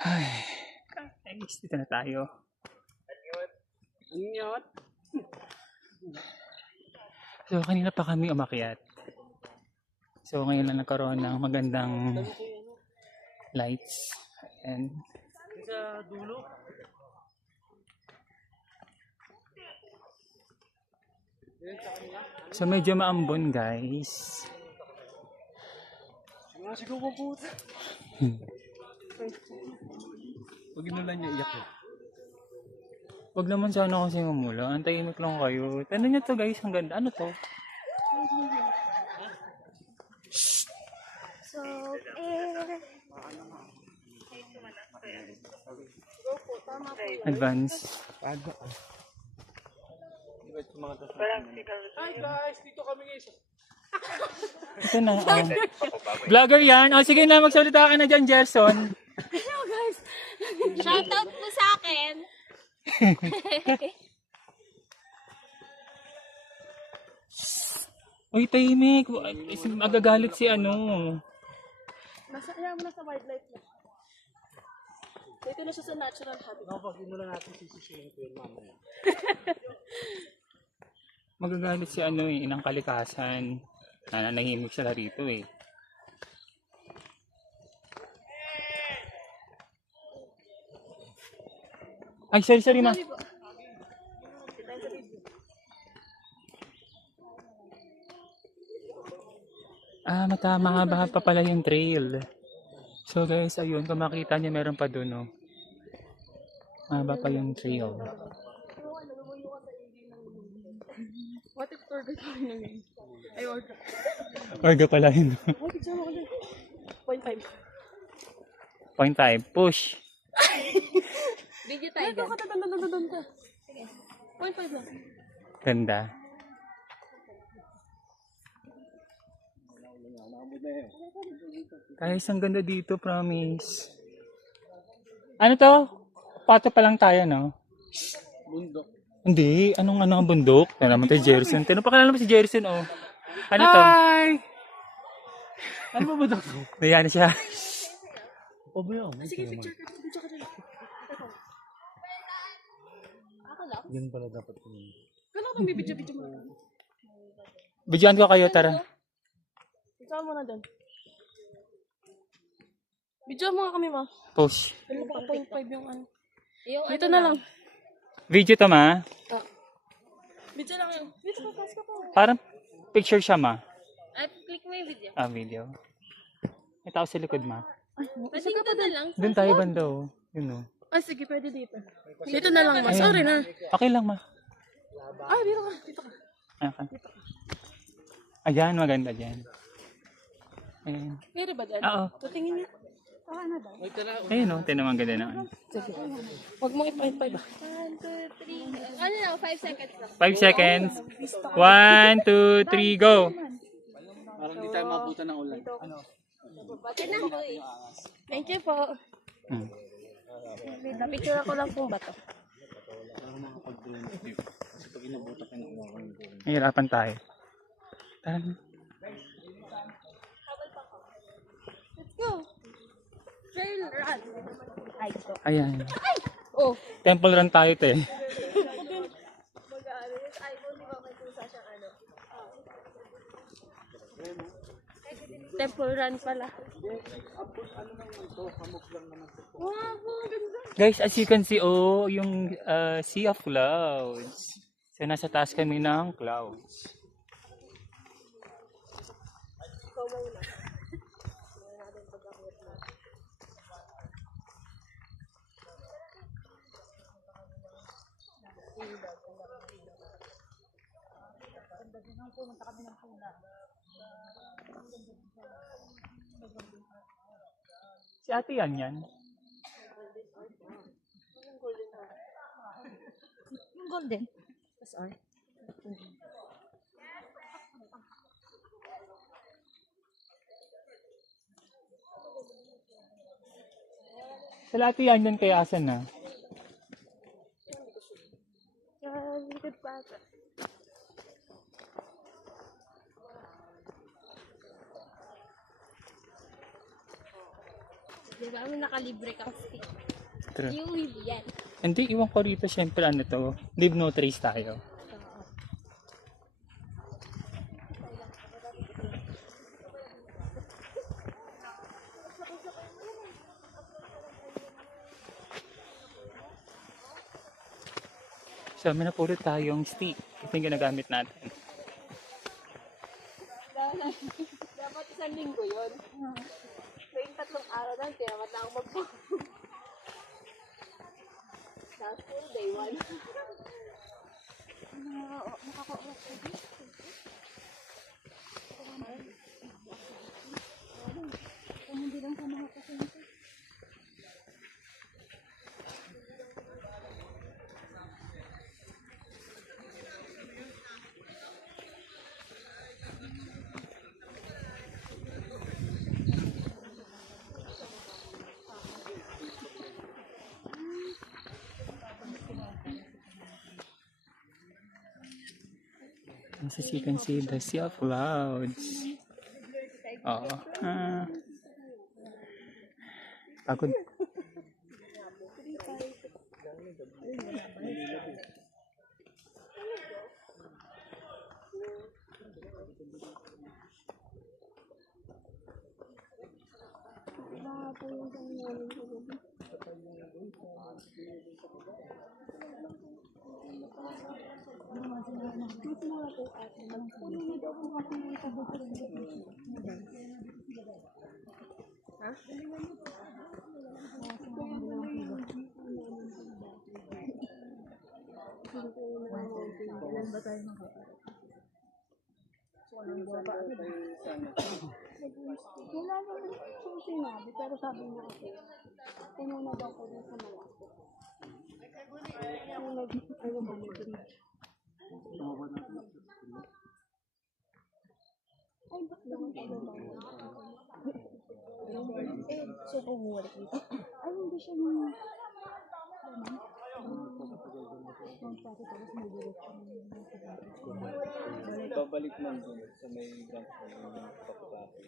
Ay, guys, dito na tayo. Inyot. So, kanina pa kami umakyat. So, ngayon lang nagkaroon ng magandang lights. And Sa dulo. so, medyo maambon, guys. Sigaw ko po. Huwag na lang niya iyak. Wag naman sana kasi mamula. Antahimik lang kayo. Tignan nyo to, guys. Ang ganda. Ano to? So, Advance. Hi guys, dito kami guys. Ito na. Vlogger yan. O, sige na. Magsalita ka na dyan, Gerson. hello guys! Shoutout po sa akin! Uy, tahimik. Magagalit si ano. Masaya mo na sa wildlife na. Dito na siya sa natural habitat. Pag simulan natin sisisihin ko yun mamaya. Magagalit si ano eh, inang kalikasan. Nanahimik sila rito eh. Ay, sorry ma. Mahaba pa pala yung trail. So guys, ayun, kung makita niyo meron pa doon, no. Mahaba pa yung trail. What if tour guide kami na ngayon? Ay, order. Orga pala yun. Ay, picture mo ulit. 0.5. 0.5, push. Video tayo dyan. Doon ka. Sige. 0.5 lang. Ganda. Guys, ang ganda dito, promise. Ano to? Pato pa lang tayo, no? Bundok. Hindi, anong ang bundok? Kaya naman tayo Jerson. Tinapakala naman si Jerson, oh. Ano to? Hi! Ano ba bundok? Ayan siya. O ba yun? Sige, picture ka. Picture ka dyan. Ako lang. Yan pala dapat yun. Kailangan kang bibidyo mo. Bidyoan ko kayo, tara. Ikaw mo na dyan. Video mo nga kami, ma. Push. Pero baka 0.5 yung ano. Dito na lang. Video to, ma. Video lang yun. Dito ka, pass ka pa. Parang picture siya, ma. Ay, click mo yung video. Video. May tao sa likod, ma. Pwede ka pa na lang. Doon tayo banda, oh. Yun, oh. Ay, sige, pwede dito. Dito na lang, ma. Sorry na. Okay lang, ma. Ay, dito ka. Dito ka. Ayan, maganda dyan. Ayan. Pwede ba dyan? Oo. Tutingin niya. Ano ba? Ayun, oh. Tinan mo, ang ganda naman. Sige. Huwag mong i-0.5 ba? 1, 2, 3. Ano lang, 5 seconds lang. 5 seconds. 1, 2, 3, go! Parang hindi tayo mabutan ng ulan. Ano? Okay na. Thank you po. Napicture ako lang kung bato. Kasi pag inabutan ka ng ulan. Nahihirapan tayo. Tara. Let's go. Trail run. Ay, go. Ayan. Oh. Temple run tayo, te. Mag-ano yung iPhone, di ba may kusa siyang ano? Temple run pala. Wow, ganda. Guys, as you can see, oh, yung sea of clouds. So, nasa taas kami ng clouds. Ikaw muna. Si ate yan. Yung golden. That's all. Sa ate yan kaya asan na? Likod pa ata. Di ba? May nakalibre kang stick. True. Yung weave yan. Hindi, iwan ko rito syempre ano to. Leave no trace tayo. So, may napulot tayong stick. Ito yung ginagamit natin. Dapat isang linggo yun. So yung 3 araw na, tinamat na ako Last full day 1. As you can see, the sea of clouds. Oo. Pagod. Wala naman siyang sinabi, pero sabi niya kasi, puno na daw ko dun sa malaki. Ano ba nito? Ay, ba't naman tayo ba? Eh, so bumalik dito. Ay, hindi siya nung... Babalik man dun sa may branch na yung papapasok.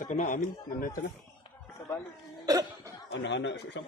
Sa kuna amin, nanito na. Sa balik. Ano, susam.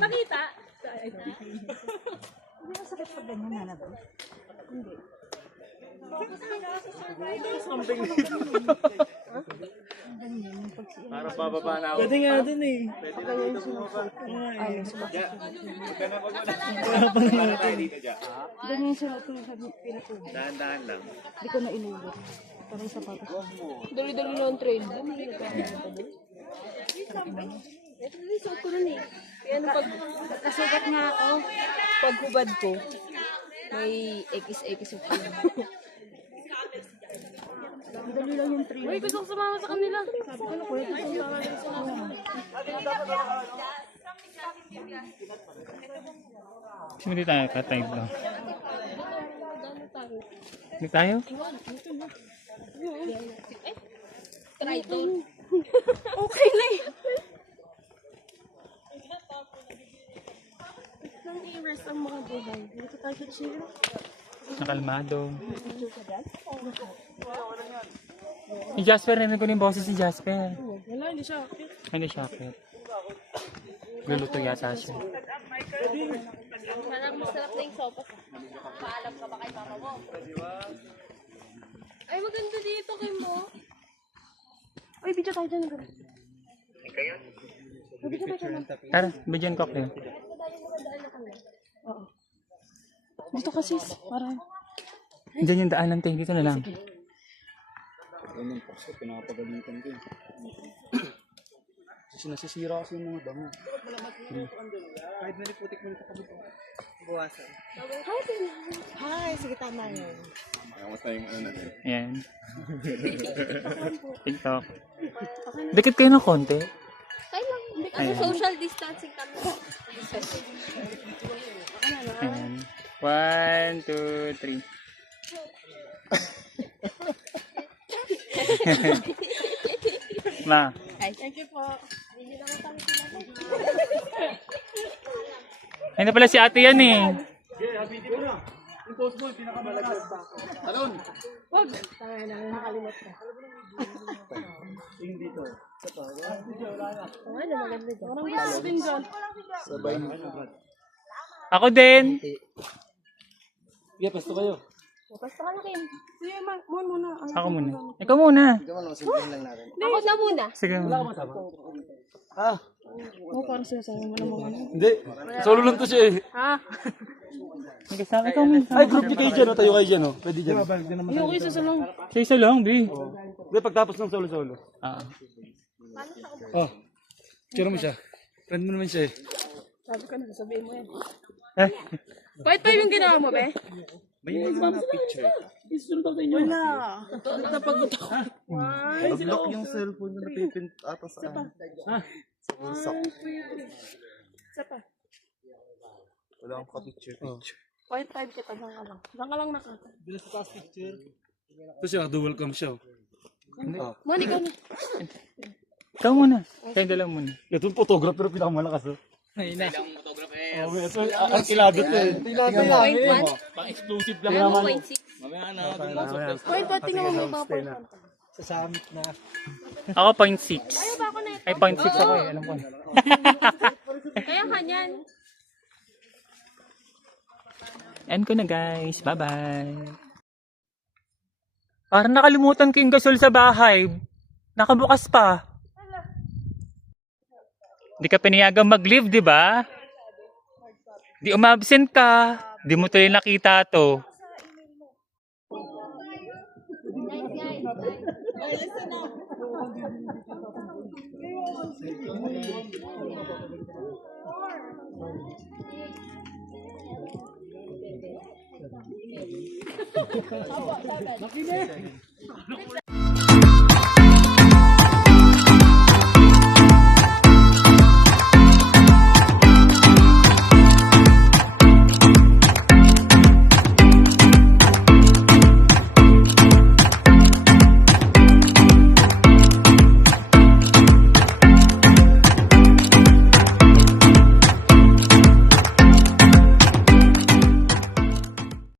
Nakita? Hindi ka sakit pag ganyan na ba? Hindi. Para pababa na ako. Pwede nga din eh. Pwede na dito bumaba. Ganyan siya ito sa pinatubig. Dahan-dahan lang. Hindi ko na inubot. Para yung sapatos ko. Dali-dali na ang train. Ito na yung suot ko nun eh. Kaya ano pag... Kasugat nga ako. Pag hubad ko, may X yung pala. Dali lang yung train. Uy, gusto ko sumama sa kanila. Sabi ko na kuya, gusto ko sumama sa kanila. Hindi tayo ka-time lang. Hindi tayo? Try to. Okay na eh. Nang i-rest ang mga buhay. Dito tayo sa chill. Nakalmado. Si Jasper, narinig ko na yung boses si Jasper. Wala, hindi siya. Hindi siya akit. Luluto yata siya. Parang masarap na yung sopas. Paalam ka ba kay mama mo? Ay, maganda dito kay mo. Uy, video tayo dyan. Tara, bigyan ko kayo. Dito kasi, parang... Diyan yung daan lang tayo. Dito na lang. Ganun po kasi pinapagalitan ko. Kasi nasisira kasi yung mga damo. Kahit naliputik mo nito kami buwasan. Hi, sige tama yun. Kamusta yung ano natin? Ayan. TikTok. Dikit kayo ng konti. Ay lang, hindi Ano, social distancing kami. Ayan. 1, 2, 3. Ma, Thank you po. Hindi naman kami ayun na pala si ate yan eh. Wag. Tama na, nakalimot ka. Ano, maganda dyan. Parang gusto din dyan. Ako din. Pasto kayo. Basta ka na, Kim. Sige, Mon muna. Ako muna. Ikaw muna. Ako na muna. Sige. Oo, parang sinasabi mo naman. Hindi. Solo lang to siya eh. Ha? Ikaw muna. Ay, group niyo kayo dyan, oh. Tayo kayo dyan, oh. Pwede dyan. Ayoko isa sa lang. Sa isa lang, B. Hindi, pagtapos ng solo-solo. Ah. Oh. Tsura mo siya. Friend mo naman siya eh. Sabi ka na, sabihin mo yan. Eh, Kahit pa yung ginawa mo, be? May mga picture. Wala. Napagod ako. Nag-lock yung cellphone na napipint ata sa ano. Sa usap. Isa pa. Wala akong ka-picture. Point time kita, dyan ka lang. Dyan ka lang nakata. Bilas sa taas picture. Ito siya, dual cam siya. Mon, ikaw na. ikaw muna. Kayo dalawa muna. Ito yung photographer pero pinakamalakas, oh. Oh, ito ang kilabot eh. Point 1. Pang-exclusive Ano, point 6. Point pa, tingnan mo ba point 1? Sa summit na. Ako 0.6. Ay, 0.6 ako eh. Alam ko. Kaya kanyan. End ko na guys. Bye-bye. Parang nakalimutan ko yung gasol sa bahay. Nakabukas pa. Di ka pinayagang mag-leave, di ba? Di umabsent ka. Di mo tuloy nakita to.